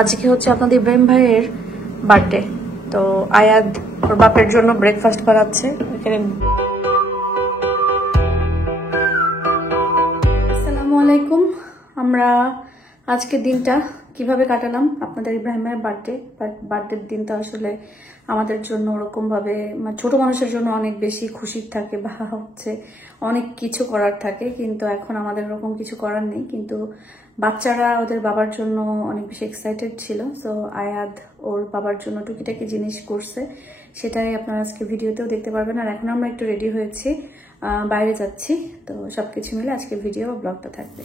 আজকে হচ্ছে আপনাদের ইব্রাহিম ভাইয়ের বার্থডে, তো আয়াদ ওর বাপের জন্য ব্রেকফাস্ট বানাচ্ছে। আসসালামু আলাইকুম। আমরা আজকের দিনটা কিভাবে কাটালাম, আপনাদের ইব্রাহিম ভাইয়ের বার্থডের দিনটা আসলে আমাদের জন্য ওরকম ভাবে ছোট মানুষের জন্য অনেক বেশি খুশির থাকে বা হচ্ছে অনেক কিছু করার থাকে, কিন্তু এখন আমাদের ওরকম কিছু করার নেই। কিন্তু বাচ্চারা ওদের বাবার জন্য অনেক বেশি এক্সাইটেড ছিল, সো আয়াদ ওর বাবার জন্য টুকিটাকি জিনিস করছে, সেটাই আপনারা আজকে ভিডিওতেও দেখতে পারবেন। আর এখন আমরা একটু রেডি হয়েছি, বাইরে যাচ্ছি, তো সবকিছু মিলে আজকে ভিডিও ব্লগটা থাকবে।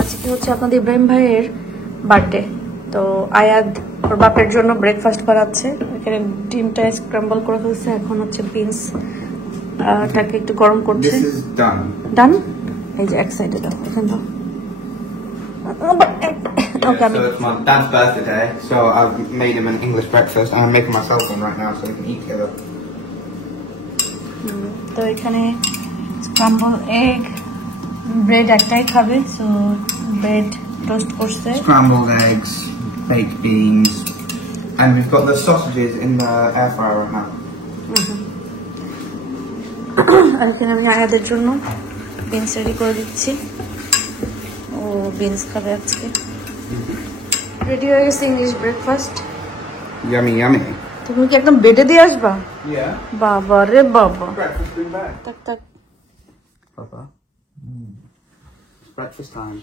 আজকে হচ্ছে আপনাদের ইব্রাহিম ভাইয়ের বার্থডে, তো আয়াদ ওর বাপের জন্য ব্রেকফাস্ট বানাচ্ছে। এখানে ডিমটা স্ক্র্যাম্বল করে ফেলছে, এখন হচ্ছে বিনস টাকে একটু গরম করছে। ডান, এই যে এক সাইডে দাও, এখানে দাও। Okay, so it's my dad's birthday today, so I've made him an English breakfast and I'm making myself one right now so we can eat together. তো এখানে স্ক্র্যাম্বল এগ, ব্রেড একটাই খাবে, সো ব্রেড টোস্ট করছে, Scrambled eggs, baked beans, and we've got the sausages in the air fryer right now. আর এখানে আমি আয়াদের জন্য beans ready করে দিচ্ছি, ও বিনস খাবে আজকে। রেডি হয়ে গেছে ইংলিশ ব্রেকফাস্ট। Yummy, yummy. তুমি কি একদম বেডে দিয়ে আসবা? Yeah. বাবা রে বাবা। Breakfast in bed. তাক তাক Papa. It's breakfast time.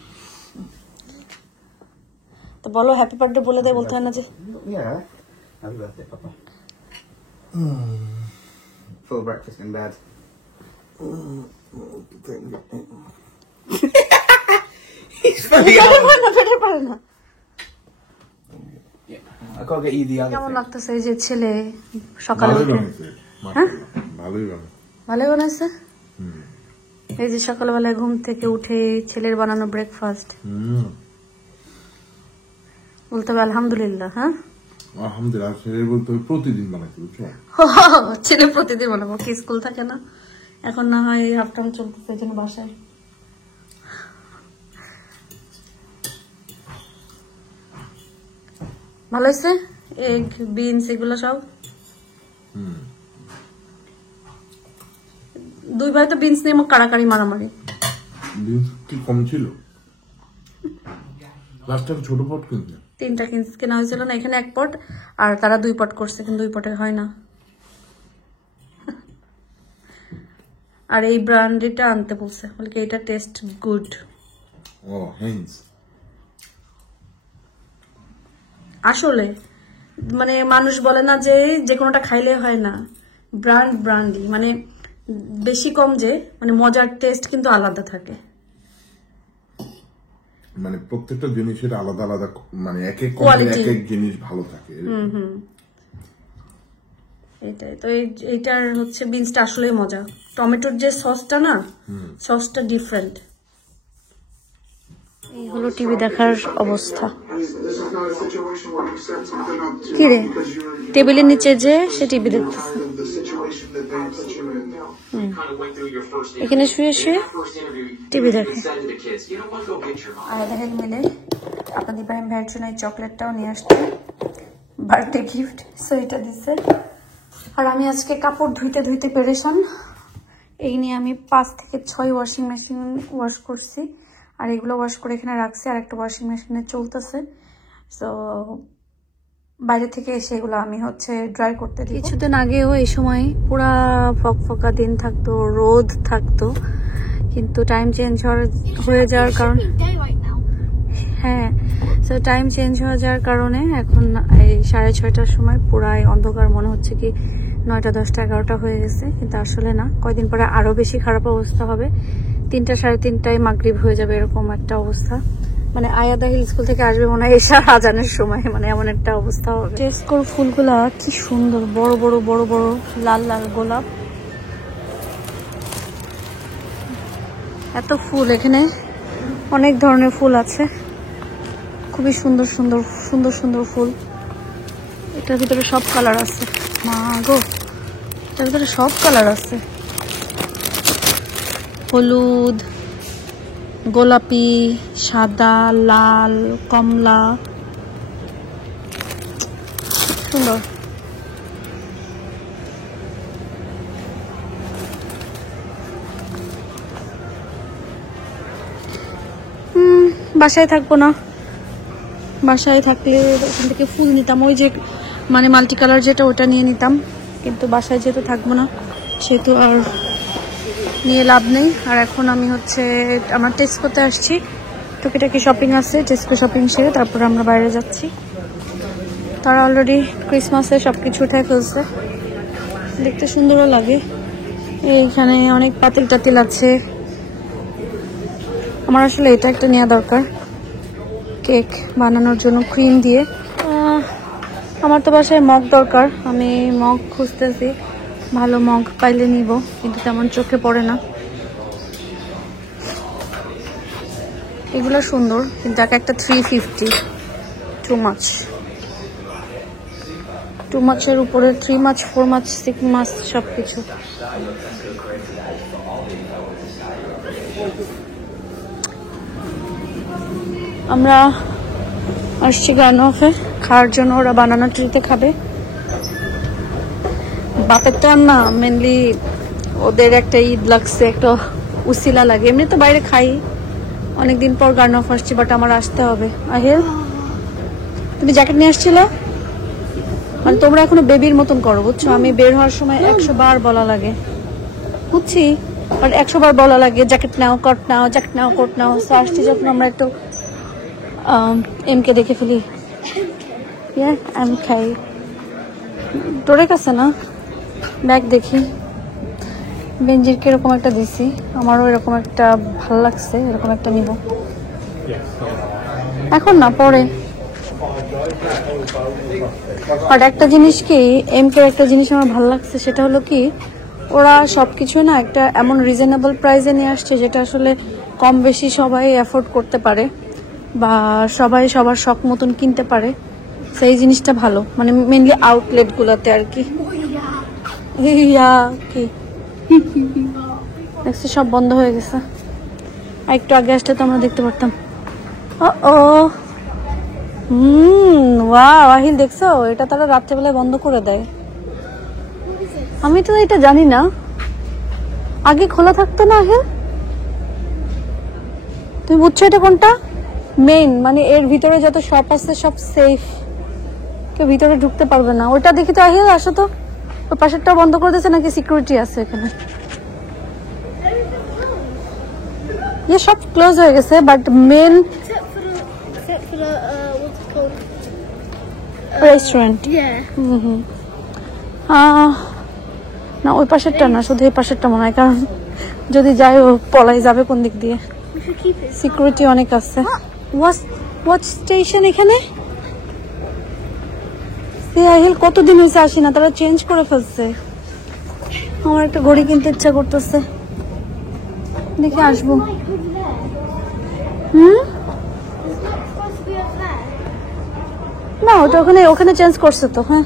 তো বলো হ্যাপি বার্থডে বলে দেয়, বলতে হয় না যে? Yeah. Happy birthday, Papa. Full breakfast in bed. He's funny. পারে না। I can't get you the other কেমন thing. লাগতেছে এই যে ছেলে সকালে উঠে? হ্যাঁ ভালোই বানাইছে। এই যে সকালবেলায় ঘুম থেকে উঠে ছেলের বানানো ব্রেকফাস্ট, বলতে হবে আলহামদুলিল্লাহ। হ্যাঁ আলহামদুলিল্লাহ, ছেলে বলতে প্রতিদিন বানাইতে, বুঝছো? ছেলে প্রতিদিন বানাবো, কি স্কুল থাকে না? এখন না হয় হাফ টাইম চলতেছে, এই জন্য বাসায়। ভালো হয়েছে, এগ বিনস এগুলো সব। দুই ভাই তো বিনস নিয়ে কাড়াকাড়ি মারামারি। বিনস কি কম ছিল? লাস্ট টাইম ছোট পট কিনতে 3টা কেনা হয়েছিল না, এখানে 1 পট আর তারা 2 পট করছে, কিন্তু 2 পটে হয় না। আর এই ব্র্যান্ডিটা আনতে বলছে, বলে কি এটা টেস্ট গুড। ও হেন্স আসলে মানে মানুষ বলে না যে কোনোটা খাইলে হয় না, ব্র্যান্ডই মানে বেশি কম যে মানে মজার টেস্ট কিন্তু আলাদা থাকে। মানে প্রত্যেকটা জিনিসের আলাদা আলাদা মানে এক এক কোম্পানির এক এক জিনিস ভালো থাকে। এটাই তো, এইটার হচ্ছে বিনসটা আসলে মজা। টমেটোর যে সসটা না, সসটা ডিফারেন্ট। এই হলো টিভি দেখার অবস্থা। কি রে, টেবিলের নিচে যে সে টিভি দেখতেছে, এখানে শুয়ে শুয়ে টিভি দেখে। আর দেখেন মিলে আপনাদের ইব্রাহিম ভাইয়ের জন্য এই চকলেটটাও নিয়ে আসছে, বার্থডে গিফট, সো এটা দিচ্ছে। আর আমি আজকে কাপড় ধুইতে ধুইতে পেরেশান। এই নিয়ে আমি 5 থেকে 6 ওয়াশিং মেশিন ওয়াশ করছি, আর এগুলো ওয়াশ করে এখানে রাখছি, আর একটা ওয়াশিং মেশিনে চলতেছে। সো বাইরে থেকে এসে এগুলো আমি হচ্ছে ড্রাই করতে দিই। কিছুদিন আগেও এই সময় পুরা ফকফকা দিন থাকতো, রোদ থাকতো, কিন্তু টাইম চেঞ্জ হয়ে যাওয়ার কারণে, হ্যাঁ, সো টাইম চেঞ্জ হয়ে যাওয়ার কারণে এখন এই 6:30টার সময় পুরাই অন্ধকার, মনে হচ্ছে কি 9টা 10টা 11টা হয়ে গেছে, কিন্তু আসলে না। কয়দিন পরে আরো বেশি খারাপ অবস্থা হবে, 3টা 3:30টায় মাগরিব হয়ে যাবে, এরকম একটা অবস্থা। মানে আয়াদা হিল স্কুল থেকে আসবে মনে হয় এশার আজানের সময়, মানে এমন একটা অবস্থা হবে। টেস্কোর ফুলগুলা কি সুন্দর, বড় বড় বড় বড় লাল লাল গোলাপ, এত ফুল। এখানে অনেক ধরনের ফুল আছে, খুবই সুন্দর সুন্দর সুন্দর সুন্দর ফুল। এটার ভিতরে সব কালার আছে, মা গো, এটার ভিতরে সব কালার আছে। হলুদ, গোলাপি, সাদা, লাল, কমলা, সুন্দর। বাসায় থাকবো না, বাসায় থাকলে ওখান থেকে ফুল নিতাম, ওই যে মানে মাল্টি কালার যেটা ওটা নিয়ে নিতাম, কিন্তু বাসায় যেহেতু থাকবো না সেহেতু আর নিয়ে লাভ নেই। আর এখন আমি হচ্ছে আমার টেস্কোতে আসছি, টুকিটাকি শপিং আছে, টেস্কো শপিং সেরে তারপর আমরা বাইরে যাচ্ছি। তারা অলরেডি ক্রিসমাসে সব কিছু উঠে ফেলছে, দেখতে সুন্দরও লাগে। এইখানে অনেক পাতিল টাতিল আছে, আমার আসলে এটা একটা নেওয়া দরকার কেক বানানোর জন্য ক্রিম দিয়ে। আমার তো বাসায় মগ দরকার, আমি মগ খুঁজতেছি, ভালো মগ পাইলে নিব, কিন্তু তেমন চোখে পড়ে না। এগুলো সুন্দর কিন্তু এক একটা 350, টু মাছের উপরে 3 মাছ 4 মাছ 6 মাছ সবকিছু। আমরা আসছি গার্নফে খাওয়ার জন্য, ওরা বানানো ট্রিতে খাবে। বাপের তো আর না, মেনলি ওদের একটা ঈদ লাগছে, একটা উসিলা লাগে। এমনি তো বাইরে খাই, অনেকদিন পর গার্নফ আসছি, বাট আমার আসতে হবে। আহিল, তুমি জ্যাকেট নিয়ে আসছিল, মানে তোমরা এখনো বেবির মতন করো বুঝছো। আমি বের হওয়ার সময় 100 বার বলা লাগে, বুঝছি, বাট 100 বার বলা লাগে জ্যাকেট নাও, কোট নাও, জ্যাকেট নাও, কোট নাও। তো আসছি যখন আমরা একটু এমকে দেখে ফেলি। আমি খাই তোরে কাছে না, ব্যাগ দেখি বেঞ্জির কিরকম একটা দিছি, আমারও এরকম একটা ভালো লাগছে, এরকম একটা নিব। এখন না, পরে। আর একটা জিনিস কি, এমকে একটা জিনিস আমার ভালো লাগছে, সেটা হলো কি ওরা সবকিছু না একটা এমন রিজনেবল প্রাইসে নিয়ে আসছে, যেটা আসলে কম বেশি সবাই অ্যাফোর্ড করতে পারে বা সবাই সবার শখ মতন কিনতে পারে। সেই জিনিসটা ভালো, মানে মেনলি আউটলেট গুলাতে আর কি। কি দেখছি সব বন্ধ হয়ে গেছে, আর একটু আগে আসলে তো আমরা দেখতে পারতাম। ওয়াও, আহিল দেখছো, এটা তারা রাত্রেবেলায় বন্ধ করে দেয়। আমি তো এটা জানি না, আগে খোলা থাকতো না আহিল। তুমি বুঝছো এটা কোনটা মেইন, মানে এর ভিতরে যত শপ আছে সব সেফ, কেউ ভিতরে ঢুকতে পারবে না। ওইটা দেখি তো আহিল, আসো তো, ওই পাশেরটা বন্ধ করে দিয়েছে, নাকি সিকিউরিটি আছে এখানে? সব ক্লোজ হয়ে গেছে, বাট মেন রেস্টুরেন্ট না, ওই পাশেরটা না, শুধু এই পাশেরটা মনে হয়, কারণ যদি যাই ও পলাই যাবে কোন দিক দিয়ে, সিকিউরিটি অনেক আছে। ওয়াচ স্টেশন এখানে আহিল কতদিন হয়েছে আসি না, তারা চেঞ্জ করে ফেলছে। আমার একটা ঘড়ি কিনতে ইচ্ছা করতেছে, দেখে আসবো। না, ওটা ওখানে চেঞ্জ করছে তো। হ্যাঁ,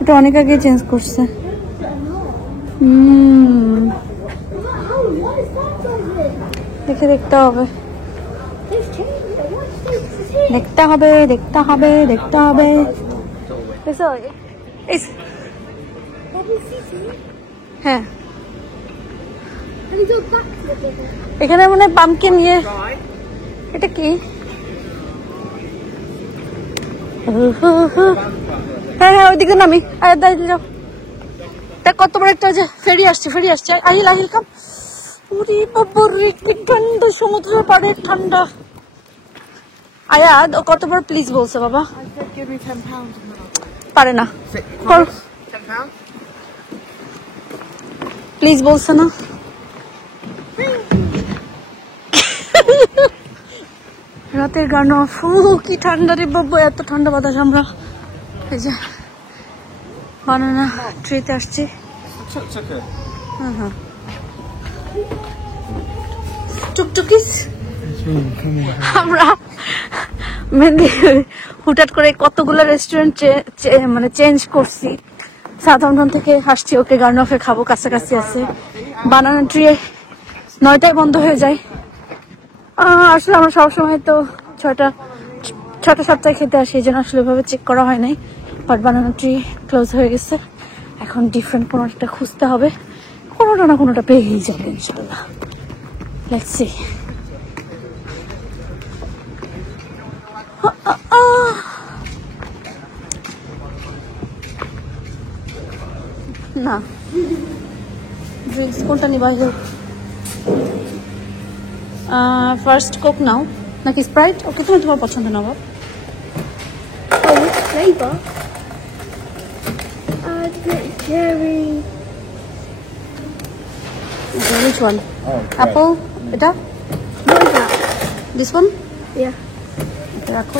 এটা অনেক আগে চেঞ্জ করছে। দেখে দেখতে হবে, দেখতে হবে, দেখতে হবে, দেখতে হবে। হ্যাঁ, এখানে মনে হয় পাম্পকিন নিয়ে, এটা কি? হ্যাঁ হ্যাঁ, ওইদিকে নামি, যাও। দেখ কত বড় একটা ফেরি আসছে, আহিল আহিল কাম। ওরে বাবারে, কি ঠান্ডা, সমুদ্রের পাড়ের ঠান্ডা। আয়াদ, ও কত বড় প্লিজ বলছে বাবা, পারে না, প্লিজ বলছে না। রাতের গান, কি ঠান্ডা রে বাবু, এত ঠান্ডা বাতাস। আমরা এই যে বানানা ট্রিতে আসছি। হ্যাঁ, টুকটুকিস আমরা মেনলি হুটাট করে কতগুলো রেস্টুরেন্ট মানে চেঞ্জ করছি। সাধারণ থেকে আসছি, ওকে গার্নফে খাবো, কাছাকাছি আছে। বানানা ট্রি 9টায় বন্ধ হয়ে যায়। আসলে আমরা সবসময় তো 6টা 7টায় খেতে আসি, এই জন্য আসলে ওইভাবে চেক করা হয় নাই। বাট বানানা ট্রি ক্লোজ হয়ে গেছে, এখন ডিফারেন্ট কোনো একটা খুঁজতে হবে, কোনোটা না কোনোটা পেয়েই যাবে ইনশাল্লাহ। Let's see. না ড্রিঙ্কস কোনটা নিবা? ফার্স্ট কোক নাও নাকি স্প্রাইট? ওকে, তুমি তোমার পছন্দ নাও। Which flavour? Cherry. Okay, which one? Apple? এটা? What is that? This one? Yeah. Okay, রাখো।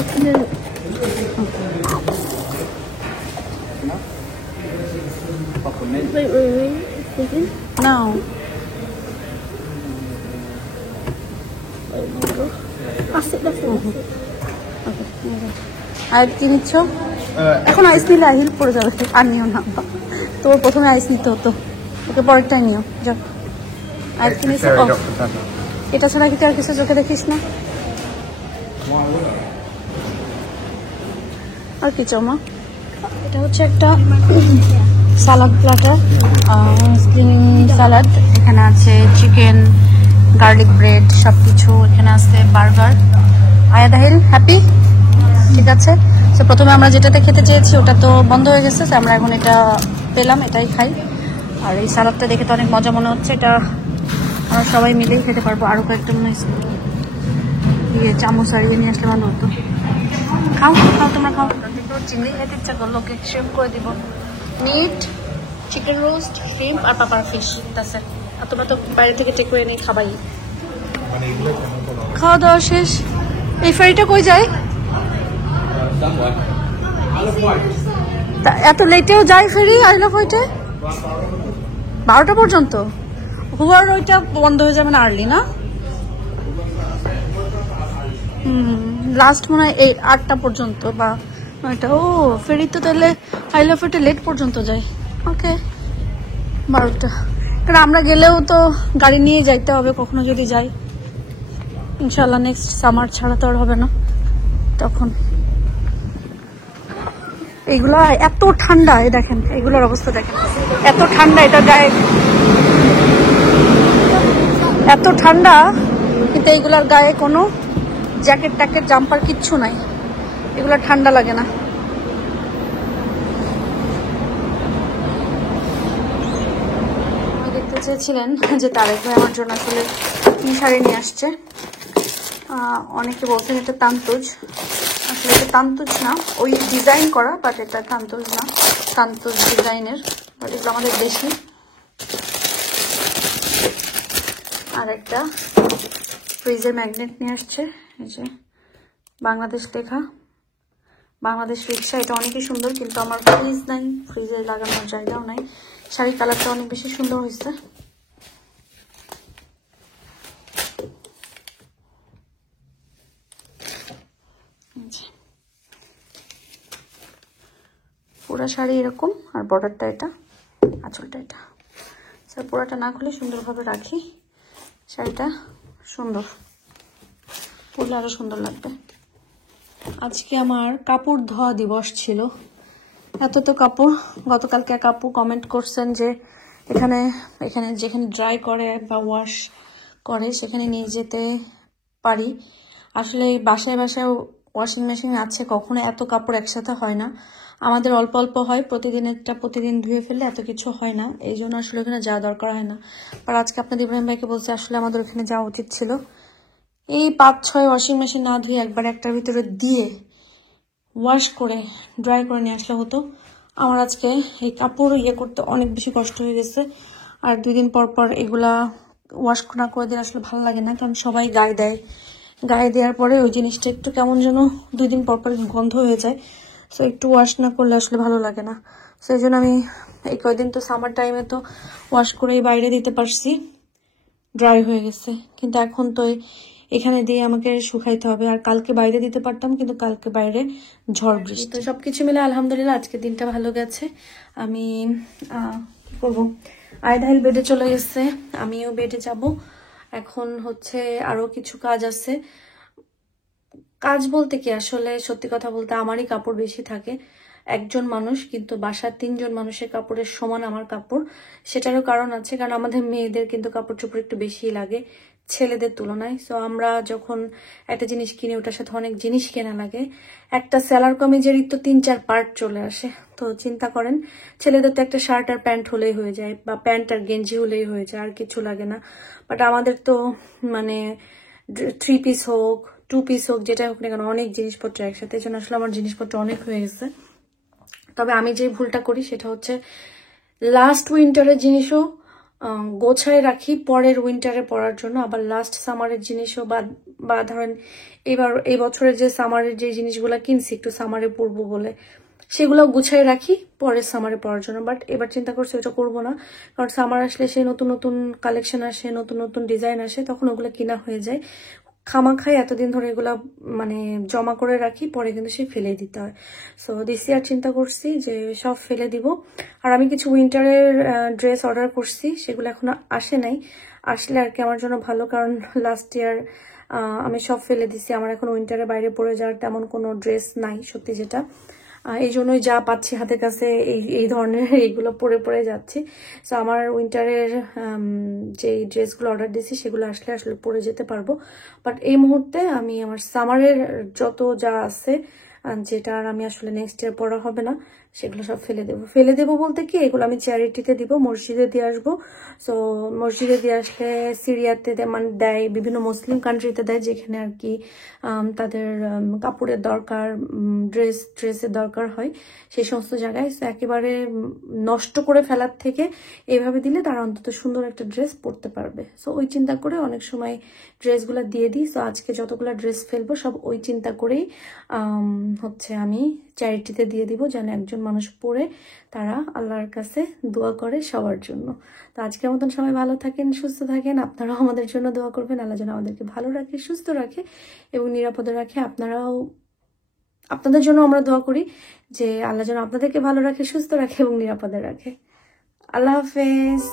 Wait. Thinking? Now. That's it. আর কি নিচ্ছ? এখন আইস নিলে হিল পড়ে যাবে, আর নিও না। তোর প্রথমে আইস নিতে হতো, ওকে পরেরটাই নিও। যাও, আইস কিনেছ? এটা ছাড়া কি আর কিছু চোখে দেখিস না? আর কি চাও মা? এটা হচ্ছে একটা সালাদ প্ল্যাটার, স্প্রিং সালাদ। এখানে আছে চিকেন, গার্লিক ব্রেড, সবকিছু। এখানে আছে বার্গার। আয়াদাহিল হ্যাপি? ঠিক আছে। তো প্রথমে আমরা যেটাতে খেতে চেয়েছি ওটা তো বন্ধ হয়ে গেছে, আমরা এখন এটা পেলাম, এটাই খাই। আর এই সালাদটা দেখে তো অনেক মজা মনে হচ্ছে, এটা আমরা সবাই মিলেই খেতে পারবো। আরও কয়েকটা মনে হয় চামচ হারিয়ে নিয়ে আসলে ভালো হতো। খাও তোমরা খাও। চিংড়ি খেতে ইচ্ছা করলো, ওকে শেভ করে দিব। মিট, চিকেন রোস্ট, শ্রিম্প আর পাপার ফিশ, তাছে। আর তোমরা তো বাইরে থেকে টেক করে নিয়ে খাবাই। খাওয়া দাওয়া শেষ। এই ফেরিটা কই যায়? এত লেটেও যায় ফেরি আই লাভ ওইটা? 12টা পর্যন্ত? হুয়ার ওইটা বন্ধ হয়ে যাবে না আর্লি, না? লাস্ট মনে হয় এই 8টা পর্যন্ত বা 9টা। ও ফেরি তো তাহলে আই লাভ ওইটা লেট পর্যন্ত যায়। ওকে, 12টা। কারণ আমরা গেলেও তো গাড়ি নিয়ে যাইতে হবে কখনো যদি যাই, ইনশাল্লাহ। নেক্সট সামার ছাড়া তো আর হবে না তখন। এগুলো এত ঠান্ডা, এই দেখেন এগুলোর অবস্থা দেখেন, এত ঠান্ডা। এটা গায়ে এত ঠান্ডা, কিন্তু এগুলোর গায়ে কোনো জ্যাকেট ট্যাকেট জাম্পার কিচ্ছু নাই, এগুলো ঠান্ডা লাগে না। দেখতে চেয়েছিলেন যে তারেক ভাই আমার জন্য আসলে কি শাড়ি নিয়ে আসছে। অনেকে বলছেন এটা তান্তুজ, আসলে এটা তান্তুজ না, ওই ডিজাইন করা, বাট এটা তান্তুজ না, তান্তুজ ডিজাইনের, বাট এগুলো আমাদের দেশি। আর একটা ফ্রিজের ম্যাগনেট নিয়ে আসছে, এই যে বাংলাদেশ লেখা, বাংলাদেশ রিক্সা। এটা অনেকই সুন্দর, কিন্তু আমার ফ্রিজ নাই, ফ্রিজে লাগানোর জায়গাও নাই। শাড়ি কালারটা অনেক বেশি সুন্দর হয়েছে। পুরা শাড়ি এরকম, আর বর্ডারটা এটা, আঁচলটা এটা। স্যার পুরাটা না খুলে সুন্দরভাবে রাখি, শাড়িটা সুন্দর, পরলে আরো সুন্দর লাগবে। আজকে আমার কাপড় ধোয়া দিবস ছিল। এত তো কাপড়, গতকালকে এক আপু কমেন্ট করছেন যে এখানে যেখানে ড্রাই করে বা ওয়াশ করে সেখানে নিয়ে যেতে পারি। আসলে বাসায় ওয়াশিং মেশিন আছে, কখনো এত কাপড় একসাথে হয় না, আমাদের অল্প অল্প হয়, প্রতিদিন ধুয়ে ফেললে এত কিছু হয় না, এই জন্য আসলে ওখানে যাওয়া দরকার হয় না। আর আজকে আপনাদের ইব্রাহিম ভাইকে বলছে আসলে আমাদের ওখানে যাওয়া উচিত ছিল। এই 5-6 ওয়াশিং মেশিন না ধুয়ে একবার একটার ভিতরে দিয়ে ওয়াশ করে ড্রাই করে নিয়ে আসলে হতো। আমার আজকে এই কাপড় করতে অনেক বেশি কষ্ট হয়ে গেছে। আর 2 দিন পর এগুলা ওয়াশ না করে দিলে আসলে ভালো লাগে না, কারণ সবাই গায়ে দেওয়ার পরে ওই জিনিসটা একটু কেমন যেন 2 দিন পর গন্ধ হয়ে যায়। সো একটু ওয়াশ না করলে আসলে ভালো লাগে না। সেই জন্য আমি এই কয়দিন তো সামার টাইমে তো ওয়াশ করেই বাইরে দিতে পারছি, ড্রাই হয়ে গেছে। কিন্তু এখন তো এখানে দিয়ে আমাকে শুকাইতে হবে। আর কালকে বাইরে দিতে পারতাম, কিন্তু কালকে বাইরে ঝড় বৃষ্টি, তো সবকিছু মিলে আলহামদুলিল্লাহ আজকে দিনটা ভালো গেছে। আমি কি করবো, আয়দাহিল বেডে চলে গেছে, আমিও বেডে যাব। এখন হচ্ছে আরো কিছু কাজ আছে। কাজ বলতে কি, আসলে সত্যি কথা বলতে আমারই কাপড় বেশি থাকে। একজন মানুষ কিন্তু বাসার 3 জন মানুষের কাপড়ের সমান আমার কাপড়। সেটারও কারণ আছে, কারণ আমাদের মেয়েদের কিন্তু কাপড় চোপড় একটু বেশি লাগে ছেলেদের তুলনায়। সো আমরা যখন একটা জিনিস কিনি ওটার সাথে অনেক জিনিস কেনা লাগে। একটা সেলার কমিজেরই তো 3-4 পার্ট চলে আসে। তো চিন্তা করেন, ছেলেদের তো একটা শার্ট আর প্যান্ট হলেই হয়ে যায়, বা প্যান্ট আর গেঞ্জি হলেই হয়ে যায়, আর কিছু লাগে না। বাট আমাদের তো মানে 3 পিস হোক 2 পিস হোক, যেটা হোক না কেন, অনেক জিনিসপত্র একসাথে। এই জন্য আসলে আমার জিনিসপত্র অনেক হয়ে গেছে। তবে আমি যে ভুলটা করি সেটা হচ্ছে লাস্ট উইন্টারের জিনিসও গোছায় রাখি পরের উইন্টারে পরার জন্য, আবার লাস্ট সামারের জিনিসও বা ধরেন এই বছরের যে সামারের যে জিনিসগুলো কিনছি একটু সামারে পরবো বলে, সেগুলো গুছায় রাখি পরের সামারে পরার জন্য। বাট এবার চিন্তা করছি ওটা করবো না, কারণ সামার আসলে সেই নতুন নতুন কালেকশন আসে, নতুন নতুন ডিজাইন আসে, তখন ওগুলো কিনা হয়ে যায়। খামাখায় এতদিন ধরে এগুলা মানে জমা করে রাখি, পরে কিন্তু সে ফেলে দিতে হয়। সো দিস ইয়ার চিন্তা করছি যে সব ফেলে দিব। আর আমি কিছু উইন্টারের ড্রেস অর্ডার করছি, সেগুলো এখনো আসে নাই। আসলে আর কি আমার জন্য ভালো, কারণ লাস্ট ইয়ার আমি সব ফেলে দিছি। আমার এখন উইন্টারের বাইরে পরে যাওয়ার তেমন কোনো ড্রেস নাই সত্যি যেটা। এই জন্যই যা পাচ্ছি হাতের কাছে এই ধরনের এইগুলো পরে পরে যাচ্ছি। সো আমার উইন্টারের যে ড্রেসগুলো অর্ডার দিয়েছি সেগুলো আসলে পরে যেতে পারবো। বাট এই মুহূর্তে আমি আমার সামারের যত যা আছে যেটা আর আমি আসলে নেক্সট ইয়ার পড়া হবে না, সেগুলো সব ফেলে দেবো বলতে কি, এগুলো আমি চ্যারিটিতে দিব, মসজিদে দিয়ে আসবো। সো মসজিদে দিয়ে আসলে সিরিয়াতে মানে দেয়, বিভিন্ন মুসলিম কান্ট্রিতে দেয়, যেখানে আর কি তাদের কাপড়ের দরকার, ড্রেসের দরকার হয়, সেই সমস্ত জায়গায়। সো একেবারে নষ্ট করে ফেলার থেকে এইভাবে দিলে তারা অন্তত সুন্দর একটা ড্রেস পরতে পারবে। সো ওই চিন্তা করে অনেক সময় ড্রেসগুলো দিয়ে দিই। সো আজকে যতগুলো ড্রেস ফেলবো সব ওই চিন্তা করেই হচ্ছে আমি চ্যারিটিতে দিয়ে দিব, যেন একজন মানুষ পড়ে তারা আল্লাহর কাছে দোয়া করে সবার জন্য। তো আজকের মতন সবাই ভালো থাকেন, সুস্থ থাকেন। আপনারাও আমাদের জন্য দোয়া করবেন, আল্লাহ যেন আমাদেরকে ভালো রাখে, সুস্থ রাখে এবং নিরাপদে রাখে। আপনাদের জন্য আমরা দোয়া করি যে আল্লাহ যেন আপনাদেরকে ভালো রাখে, সুস্থ রাখে এবং নিরাপদে রাখে। আল্লাহ হাফেজ।